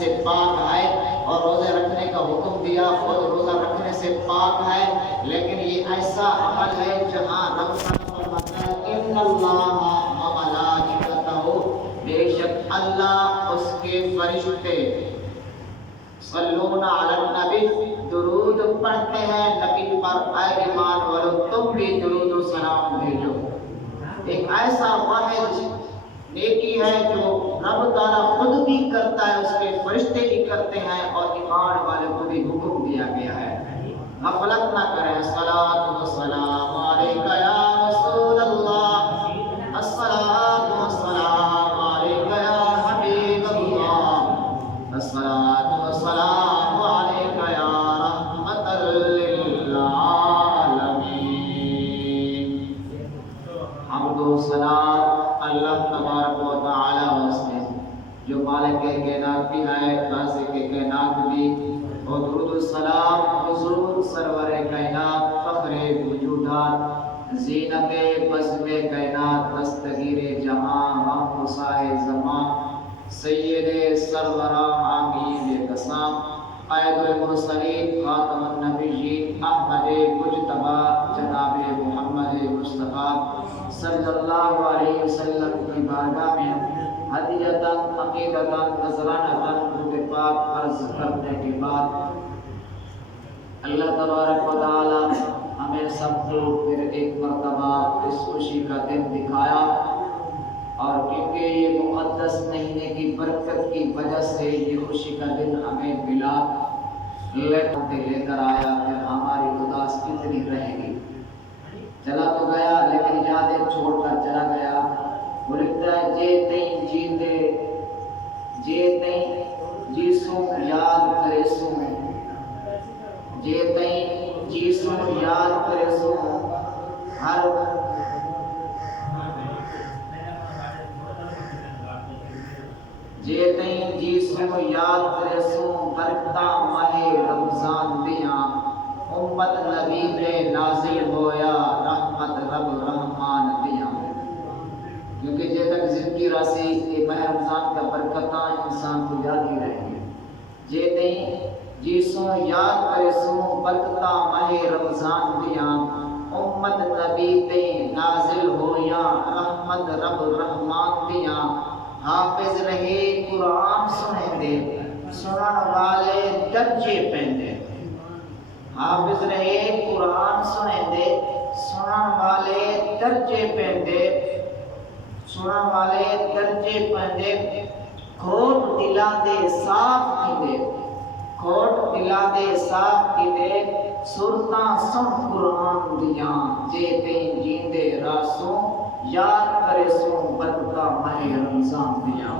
سے پاک ہے اور روزے رکھنے کا حکم دیا، خود روزہ رکھنے سے پاک ہے، لیکن یہ ایسا عمل ہے جہاں رب فرماتا ہے ان اللہ و ملائکتہ، بے شک اللہ اس کے فرشتے صلون علی النبی درود پڑھتے ہیں نبی پر، اے ایمان والو تم بھی درود و سلام بھیجو۔ ایک ایسا واحد نیکی ہے جو رب تعالیٰ خود بھی کرتا ہے، اس کے فرشتے بھی کرتے ہیں اور ایمان والے کو بھی حکم دیا گیا ہے۔ غفلت نہ کریں۔ الصلاۃ والسلام علیکہ یا رسول اللہ، الصلاۃ والسلام علیکہ یا حبیب اللہ، الصلاۃ والسلام علیکہ یا رحمۃ للعالمین۔ حمد و ثنا اللہ تبارک و تعالی واسطے جو مالک کائنات بھی ہے، رازق کائنات بھی، اور درود السلام حضور سرور کائنات، فخر وجودات، زینت بزم کائنات، دستگیر جہاں، محفوظہ زمان، سید سرورہ آمین قسام، قائد المرسلین، خاتم النبیین، احمد مجتبی جناب محمد مصطفیٰ صلی اللہ علیہ وسلم کی بارگاہ میں ہدیۃً عقیدۃً نذرانۃً درود پاک عرض کرنے کے بعد اللہ تبارک و تعالی ہمیں سب کو پھر ایک مرتبہ اس خوشی کا دن دکھایا، اور کیونکہ یہ مقدس مہینے کی برکت کی وجہ سے یہ خوشی کا دن ہمیں ملا، لے کر آیا، پھر ہماری اداس کتنی رہے گی۔ چلا تو گیا لیکن یادیں چھوڑ کر چلا گیا۔ وہ لکھتا ہے جے تئیں جیندے، جے تئیں جیسوں یاد کرے سوں، جے تئیں جیسوں یاد کرے سوں، ہر جے تئیں جیسوں یاد کرے سوں، برکتا ماہ رمضان دیاں، امت نبی پہ نازل ہویا، رحمت رب رحمان دیاں۔ کیونکہ جب تک زندگی راسی یہ ماہ رمضان کا برکتاں انسان کو یاد ہی رہیں گے۔ جے تئیں جیسوں یاد کرے سوں، برکتا ماہ رمضان دیاں، امت نبی پہ نازل ہویا، رحمت رب رحمان دیاں۔ حافظ رہے قرآن سنیں دے، سنن والے درجے پیندے، حافظ رہے قرآن سنیں دے، سنن والے درجے پیندے، سنن والے درجے پیندے، کھوٹ دلا دے صاف کی دے، کھوٹ دلا دے صاف کی دے، سرتاں سن قرآن دیاں، جے تئیں جیندے راسوں، یاد کرے سوں برکتا ماہ رمضان دیاں۔